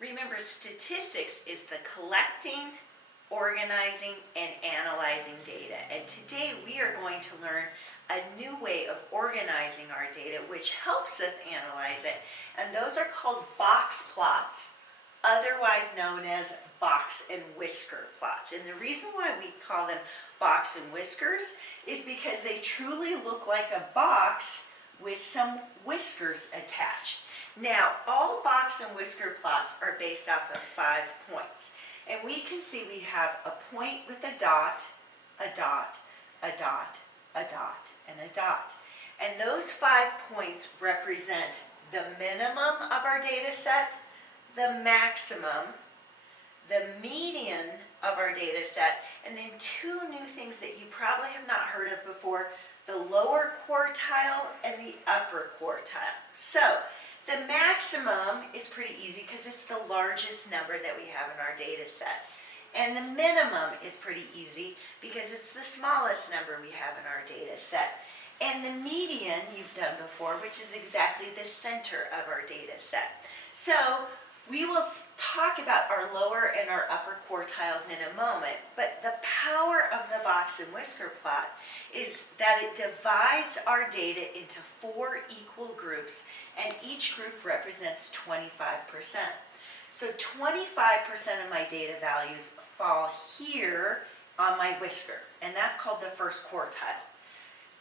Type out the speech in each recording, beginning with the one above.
Remember, statistics is the collecting, organizing, and analyzing data. And today we are going to learn a new way of organizing our data, which helps us analyze it. And those are called box plots, otherwise known as box and whisker plots. And the reason why we call them box and whiskers is because they truly look like a box with some whiskers attached. Now, all box and whisker plots are based off of 5 points. And we can see we have a point with a dot, a dot, a dot, a dot, and a dot. And those 5 points represent the minimum of our data set, the maximum, the median of our data set, and then 2 new things that you probably have not heard of before, the lower quartile and the upper quartile. So, the maximum is pretty easy because it's the largest number that we have in our data set. And the minimum is pretty easy because it's the smallest number we have in our data set. And the median you've done before, which is exactly the center of our data set. So we will talk about our lower and our upper quartiles in a moment, but the power of the box and whisker plot is that it divides our data into 4 equal groups, and each group represents 25%. So 25% of my data values fall here on my whisker, and that's called the first quartile.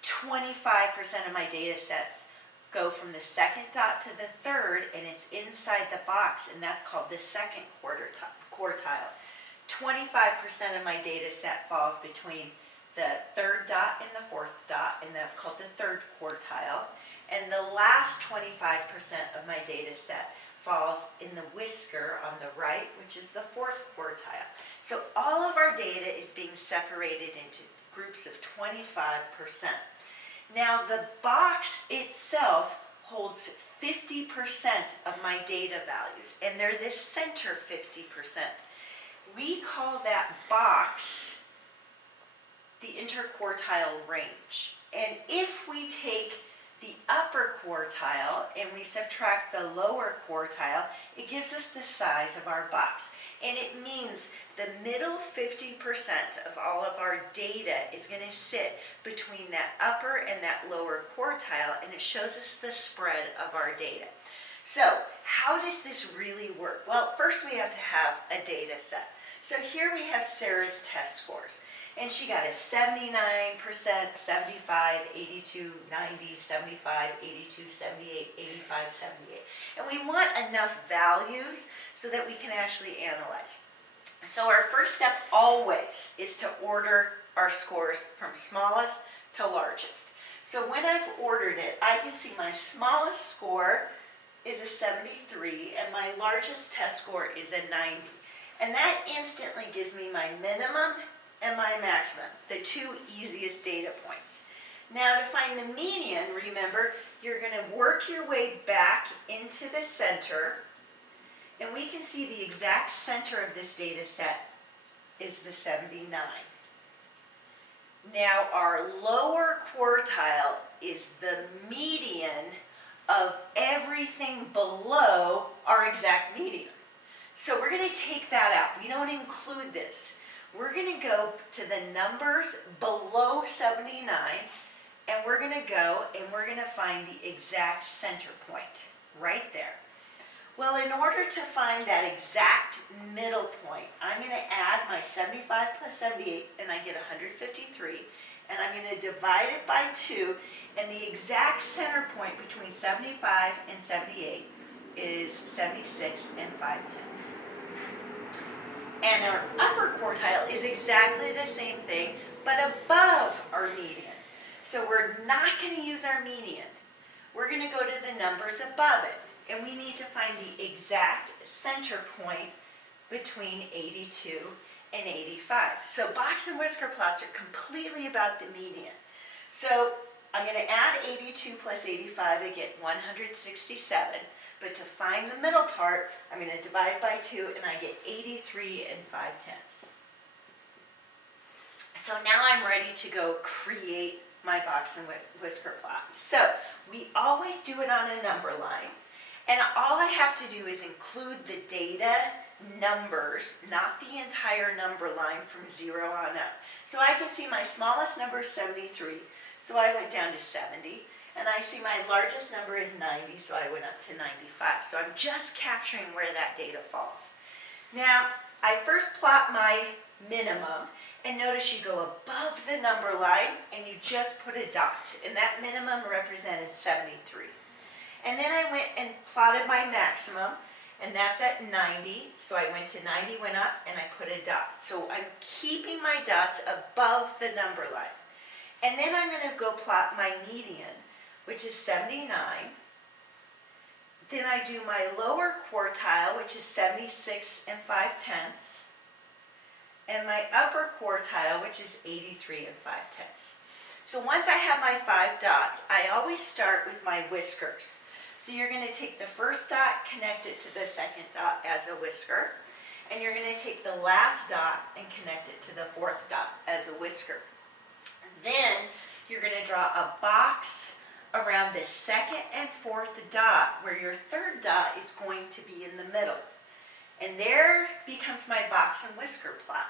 25% of my data sets go from the second dot to the third, and it's inside the box, and that's called the second quartile. 25% of my data set falls between the third dot and the fourth dot, and that's called the third quartile. And the last 25% of my data set falls in the whisker on the right, which is the fourth quartile. So all of our data is being separated into groups of 25%. Now the box itself holds 50% of my data values, and they're the center 50%. We call that box the interquartile range. And if we take the upper quartile and we subtract the lower quartile, it gives us the size of our box. And it means the middle 50% of all of our data is going to sit between that upper and that lower quartile, and it shows us the spread of our data. So how does this really work? Well, first we have to have a data set. So here we have Sarah's test scores. And she got a 79%, 75, 82, 90, 75, 82, 78, 85, 78. And we want enough values so that we can actually analyze. So our first step always is to order our scores from smallest to largest. So when I've ordered it, I can see my smallest score is a 73 and my largest test score is a 90. And that instantly gives me my minimum and my maximum, the 2 easiest data points. Now to find the median, remember, you're going to work your way back into the center, and we can see the exact center of this data set is the 79. Now our lower quartile is the median of everything below our exact median. So we're going to take that out. We don't include this. We're going to go to the numbers below 79, and we're going to go and we're going to find the exact center point right there. Well, in order to find that exact middle point, I'm going to add my 75 plus 78, and I get 153, and I'm going to divide it by 2, and the exact center point between 75 and 78 is 76 and 5/10. And our upper quartile is exactly the same thing, but above our median. So we're not going to use our median. We're going to go to the numbers above it, and we need to find the exact center point between 82 and 85. So box and whisker plots are completely about the median. So I'm going to add 82 plus 85 to get 167. But to find the middle part, I'm going to divide by 2, and I get 83 and 5/10. So now I'm ready to go create my box and whisker plot. So we always do it on a number line, And all I have to do is include the data numbers, not the entire number line from 0 on up. So I can see my smallest number is 73, so I went down to 70. And I see my largest number is 90, so I went up to 95. So I'm just capturing where that data falls. Now, I first plot my minimum, and notice you go above the number line and you just put a dot, and that minimum represented 73. And then I went and plotted my maximum, and that's at 90, so I went to 90, went up, and I put a dot. So I'm keeping my dots above the number line. And then I'm going to go plot my median, which is 79. Then I do my lower quartile, which is 76 and 5/10, and my upper quartile, which is 83 and 5/10. So once I have my 5 dots, I always start with my whiskers. So you're going to take the first dot, connect it to the second dot as a whisker, and you're going to take the last dot and connect it to the fourth dot as a whisker. Then you're going to draw a box around the second and fourth dot, where your third dot is going to be in the middle. And there becomes my box and whisker plot.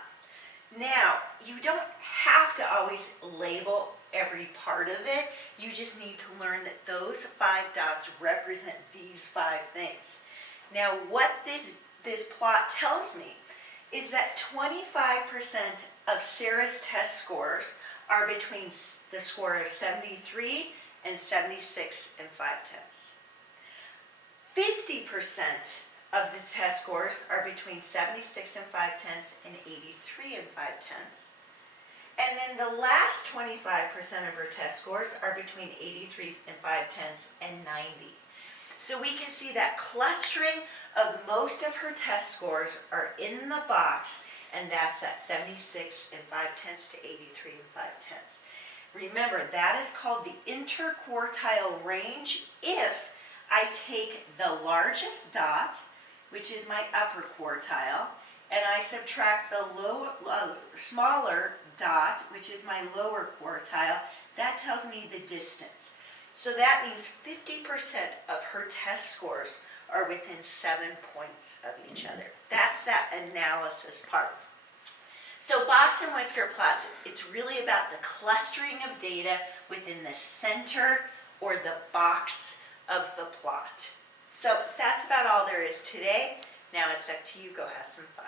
Now, you don't have to always label every part of it. You just need to learn that those 5 dots represent these 5 things. Now, what this plot tells me is that 25% of Sarah's test scores are between the score of 73 and 76 and 5/10. 50% of the test scores are between 76 and 5/10 and 83 and 5/10. And then the last 25% of her test scores are between 83 and 5/10 and 90. So we can see that clustering of most of her test scores are in the box, and that's that 76 and 5/10 to 83 and 5/10. Remember, that is called the interquartile range if I take the largest dot, which is my upper quartile, and I subtract the smaller dot, which is my lower quartile. That tells me the distance. So that means 50% of her test scores are within 7 points of each other. That's that analysis part. So box and whisker plots, it's really about the clustering of data within the center or the box of the plot. So that's about all there is today. Now it's up to you. Go have some fun.